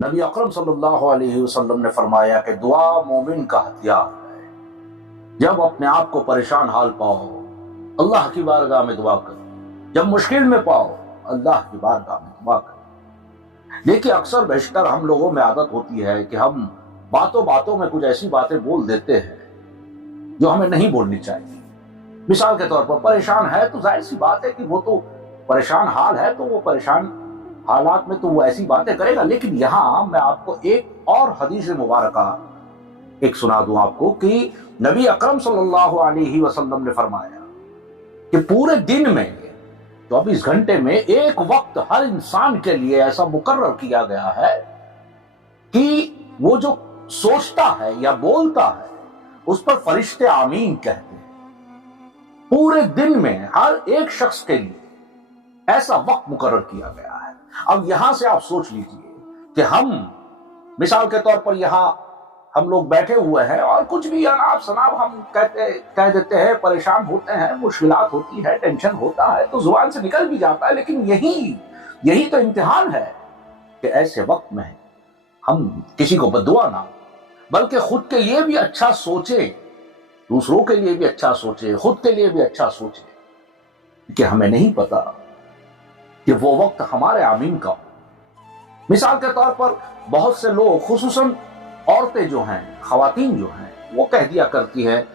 नबी अकरम सल्लल्लाहु अलैहि वसल्लम ने फरमाया कि दुआ मोमिन का हथियार है। जब अपने आप को परेशान हाल पाओ, अल्लाह की बारगाह में दुआ करो। जब मुश्किल में पाओ, अल्लाह की बारगाह में दुआ करो। देखिए, अक्सर बेशतर हम लोगों में आदत होती है कि हम बातों बातों में कुछ ऐसी बातें बोल देते हैं जो हमें नहीं बोलनी चाहिए। मिसाल के तौर पर परेशान है तो जाहिर सी बात है कि वो तो परेशान हाल है, तो वो परेशान हालात में तो वो ऐसी बातें करेगा। लेकिन यहां मैं आपको एक और हदीस मुबारका एक सुना दूं आपको कि नबी अकरम सल्लल्लाहु अलैहि वसल्लम ने फरमाया कि पूरे दिन में 24 घंटे में एक वक्त हर इंसान के लिए ऐसा मुकर्रर किया गया है कि वो जो सोचता है या बोलता है उस पर फरिश्ते आमीन कहते हैं। पूरे दिन में हर एक शख्स के लिए ऐसा वक्त मुकर्रर किया गया है। अब यहां से आप सोच लीजिए कि हम मिसाल के तौर पर यहां हम लोग बैठे हुए हैं और कुछ भी अनाप शनाप हम कह देते हैं, परेशान होते हैं, मुश्किलात होती है, टेंशन होता है, तो जुबान से निकल भी जाता है। लेकिन यही तो इम्तिहान है कि ऐसे वक्त में हम किसी को बद्दुआ ना बल्कि खुद के लिए भी अच्छा सोचे, दूसरों के लिए भी अच्छा सोचे, खुद के लिए भी अच्छा सोचे कि हमें नहीं पता कि वो वक्त हमारे आमीन का हो। मिसाल के तौर पर बहुत से लोग, खुसूसन औरतें जो हैं, खवातीन जो हैं, वो कह दिया करती हैं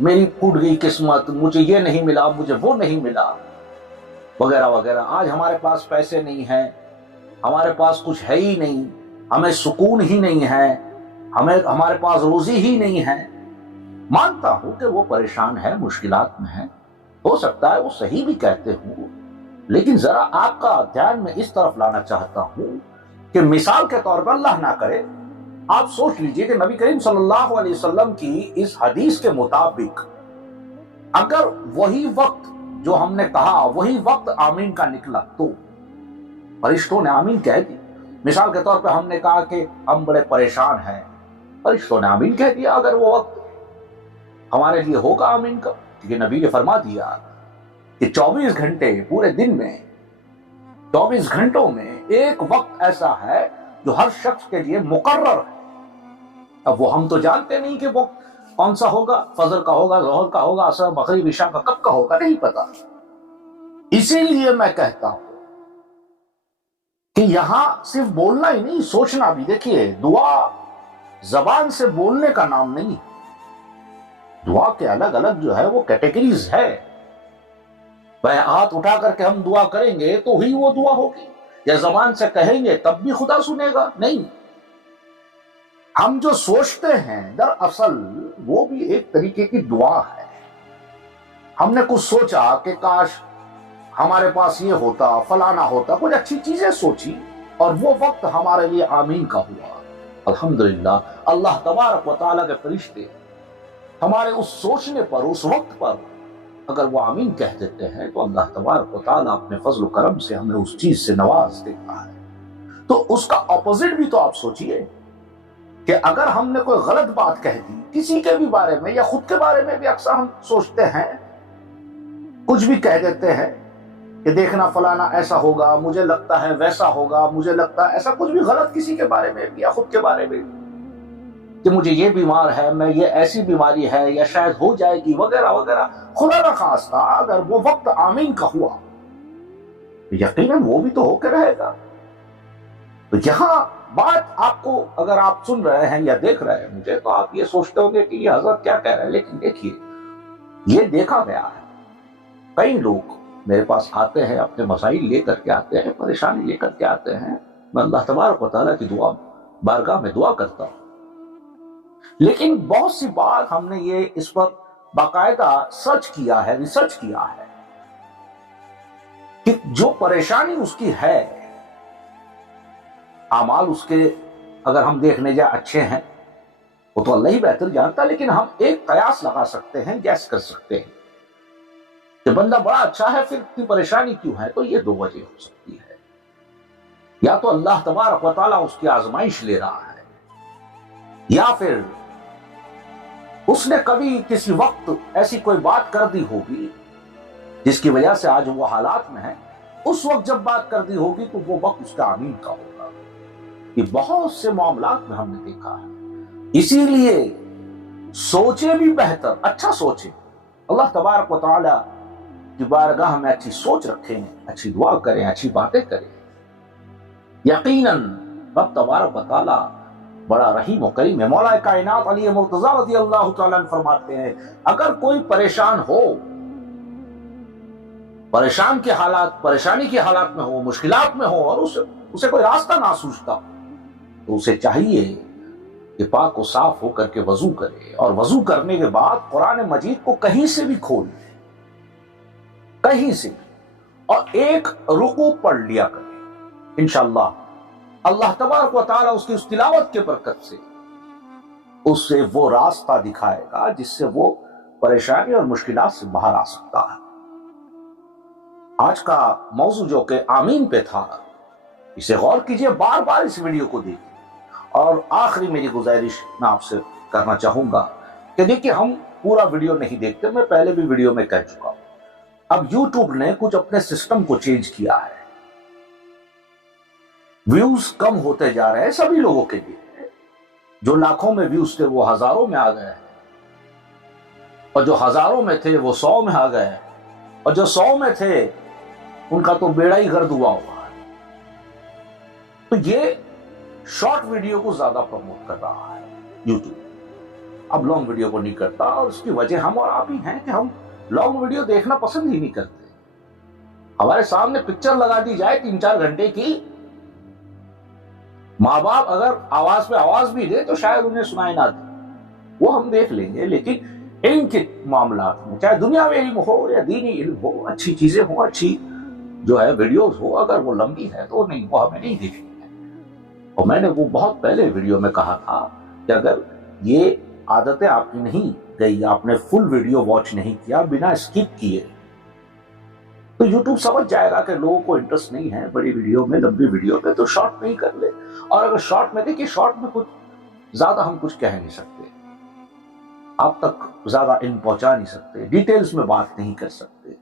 मेरी फूट गई किस्मत, मुझे ये नहीं मिला, मुझे वो नहीं मिला, वगैरह वगैरह। आज हमारे पास पैसे नहीं हैं, हमारे पास कुछ है ही नहीं, हमें सुकून ही नहीं है, हमारे पास रोजी ही नहीं है। मानता हूं कि वो परेशान है, मुश्किलात में है, हो सकता है वो सही भी कहते हो, लेकिन जरा आपका ध्यान में इस तरफ लाना चाहता हूं कि मिसाल के तौर पर अल्लाह ना करे, आप सोच लीजिए कि नबी करीम सल्लल्लाहु अलैहि वसल्लम की इस हदीस के मुताबिक अगर वही वक्त जो हमने कहा वही वक्त आमीन का निकला तो फरिश्तों ने आमीन कह दी। मिसाल के तौर पर हमने कहा कि हम बड़े परेशान हैं, फरिश्तों ने आमीन कह दिया। अगर वो वक्त हमारे लिए होगा आमीन का, क्योंकि नबी ने फरमा दिया कि 24 घंटे पूरे दिन में 24 घंटों में एक वक्त ऐसा है जो हर शख्स के लिए मुकर्रर है। अब वो हम तो जानते नहीं कि वो कौन सा होगा, फजर का होगा, ज़ोहर का होगा, असर, मगरिब, इशा का कब का होगा, नहीं पता। इसीलिए मैं कहता हूं कि यहां सिर्फ बोलना ही नहीं, सोचना भी। देखिए, दुआ जबान से बोलने का नाम नहीं, दुआ के अलग अलग जो है वो कैटेगरीज है। वह हाथ उठा करके हम दुआ करेंगे तो ही वो दुआ होगी, या जबान से कहेंगे तब भी खुदा सुनेगा? नहीं। हम जो सोचते हैं दरअसल वो भी एक तरीके की दुआ है। हमने कुछ सोचा कि काश हमारे पास ये होता, फलाना होता, कुछ अच्छी चीजें सोची और वो वक्त हमारे लिए आमीन का हुआ। अल्हम्दुलिल्लाह, अल्लाह तबारक व तआला के फरिश्ते हमारे उस सोचने पर, उस वक्त पर अगर वो आमीन कह देते हैं तो अल्लाह तबारक व तआला अपने फजल करम से हमें उस चीज से नवाज देता है। तो उसका ऑपोजिट भी तो आप सोचिए कि अगर हमने कोई गलत बात कह दी किसी के भी बारे में या खुद के बारे में भी, अक्सर हम सोचते हैं, कुछ भी कह देते हैं कि देखना फलाना ऐसा होगा, मुझे लगता है वैसा होगा, मुझे लगता है ऐसा, कुछ भी गलत किसी के बारे में भी या खुद के बारे में कि मुझे ये बीमार है, मैं ये ऐसी बीमारी है या शायद हो जाएगी, वगैरह वगैरह। खुदा न खास्ता अगर वो वक्त आमीन का हुआ तो यकीनन वो भी तो होकर रहेगा। तो यहां बात आपको, अगर आप सुन रहे हैं या देख रहे हैं मुझे, तो आप ये सोचते होंगे कि ये हजरत क्या कह रहे हैं। लेकिन देखिए, ये देखा गया है, कई लोग मेरे पास आते हैं, अपने मसाइल लेकर के आते हैं, परेशानी लेकर के आते हैं, मैं अल्लाह तबारक व तआला की दुआ बारगाह में दुआ करता हूं। लेकिन बहुत सी बार हमने ये इस पर बाकायदा सर्च किया है, रिसर्च किया है कि जो परेशानी उसकी है, आमाल उसके अगर हम देखने जाए अच्छे हैं, वो तो अल्लाह ही बेहतर जानता है, लेकिन हम एक कयास लगा सकते हैं, गैस कर सकते हैं कि बंदा बड़ा अच्छा है, फिर इतनी परेशानी क्यों है? तो ये दो वजह हो सकती है। या तो अल्लाह तबारक व तआला उसकी आजमाइश ले रहा है, या फिर उसने कभी किसी वक्त ऐसी कोई बात कर दी होगी जिसकी वजह से आज वो हालात में है। उस वक्त जब बात कर दी होगी तो वो वक्त उसका आमीन का होगा। یہ بہت سے معاملات میں ہم نے دیکھا ہے. اسی لیے سوچے بھی بہتر، اچھا سوچے. اللہ تبارک و تعالی کی بارگاہ میں اچھی سوچ رکھیں، اچھی دعا کریں، اچھی باتیں کریں. یقیناً رب تبارک و تعالی بڑا رحیم و کریم ہے. مولا کائنات علی مرتضیٰ رضی اللہ تعالیٰ عنہ فرماتے ہیں اگر کوئی پریشان ہو، پریشان کے حالات، پریشانی کے حالات میں ہو، مشکلات میں ہو، اور اسے کوئی راستہ نہ سوچتا، تو اسے چاہیے کہ پاک و صاف ہو کر کے وضو کرے، اور وضو کرنے کے بعد قرآن مجید کو کہیں سے بھی کھول لے، کہیں سے بھی، اور ایک رکوع پڑھ لیا کرے. انشاءاللہ اللہ تبارک و تعالیٰ اس کی اس تلاوت کے برکت سے اسے وہ راستہ دکھائے گا جس سے وہ پریشانی اور مشکلات سے باہر آ سکتا ہے. آج کا موضوع جو کہ آمین پہ تھا، اسے غور کیجئے، بار بار اس ویڈیو کو دیکھیں. اور آخری میری گزارش میں آپ سے کرنا چاہوں گا کہ دیکھیں ہم پورا ویڈیو نہیں دیکھتے، میں پہلے بھی ویڈیو میں کہہ چکا ہوں. اب یوٹیوب نے کچھ اپنے سسٹم کو چینج کیا ہے، ویوز کم ہوتے جا رہے ہیں سبھی لوگوں کے لیے. جو لاکھوں میں ویوز تھے وہ ہزاروں میں آ گئے ہیں، اور جو ہزاروں میں تھے وہ 100 میں آ گئے ہیں، اور جو 100 میں تھے ان کا تو بیڑا ہی گرد ہوا ہے. تو یہ شارٹ ویڈیو کو زیادہ پروموٹ کر رہا ہے یوٹیوب، اب لانگ ویڈیو کو نہیں کرتا. اور اس کی وجہ ہم اور آپ ہی ہیں کہ ہم لانگ ویڈیو دیکھنا پسند ہی نہیں کرتے. ہمارے سامنے پکچر لگا دی جائے 3-4 گھنٹے کی، ماں باپ اگر آواز پہ آواز بھی دے تو شاید انہیں سنائی نہ دے، وہ ہم دیکھ لیں گے. لیکن علم کے معاملات میں، چاہے دنیا میں علم ہو یا دینی علم ہو، اچھی چیزیں ہوں، اچھی جو ہے ویڈیوز ہو، اگر وہ لمبی ہے تو نہیں، وہ ہمیں نہیں دیکھنی ہے. اور میں نے وہ بہت پہلے ویڈیو میں کہا تھا کہ اگر یہ عادتیں آپ کی نہیں گئی، آپ نے فل ویڈیو واچ نہیں کیا، بنا اسکپ کیے، تو یوٹیوب سمجھ جائے گا کہ لوگوں کو انٹرسٹ نہیں ہے بڑی ویڈیو میں، لمبی ویڈیو میں، تو شارٹ نہیں کر لے. اور اگر شارٹ میں دیکھیے، شارٹ میں کچھ زیادہ ہم کچھ کہہ نہیں سکتے، آپ تک زیادہ علم پہنچا نہیں سکتے، ڈیٹیلز میں بات نہیں کر سکتے.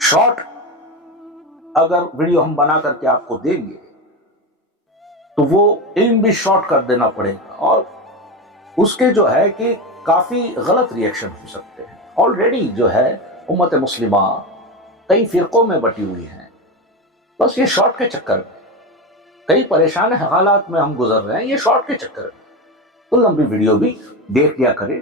شارٹ اگر ویڈیو ہم بنا کر کے آپ کو دیں گے تو وہ علم بھی شارٹ کر دینا پڑے گا، اور اس کے جو ہے کہ کافی غلط ریئیکشن ہو سکتے ہیں. آلریڈی جو ہے امت مسلمہ کئی فرقوں میں بٹی ہوئی ہیں، بس یہ شارٹ کے چکر میں کئی پریشان حالات میں ہم گزر رہے ہیں، یہ شارٹ کے چکر میں. تو لمبی ویڈیو بھی دیکھ لیا کرے.